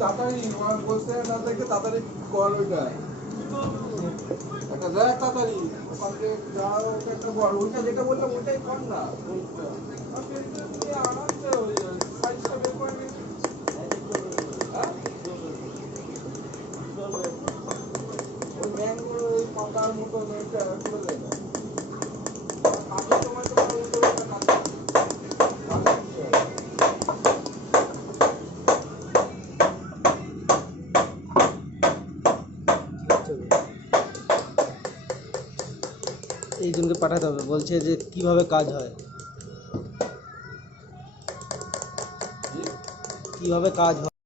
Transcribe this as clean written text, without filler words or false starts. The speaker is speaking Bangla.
তাড়াতাড়ি বলছে না দেখে তাড়াতাড়ি কর ওইটা একটা দেখ তাড়াতাড়ি ওখানে যাও একটা বল ওইটা যেটা বললাম ওইটাই কর না আরামসে ওই সাইজটা বের করে নিবি ওই ম্যাঙ্গো ওই পাতার মতো ওইটা করে দেয় না কাজের সময় তো এইজনকে পাঠাতে হবে, বলছে যে কিভাবে কাজ হয়, কিভাবে কাজ হয়।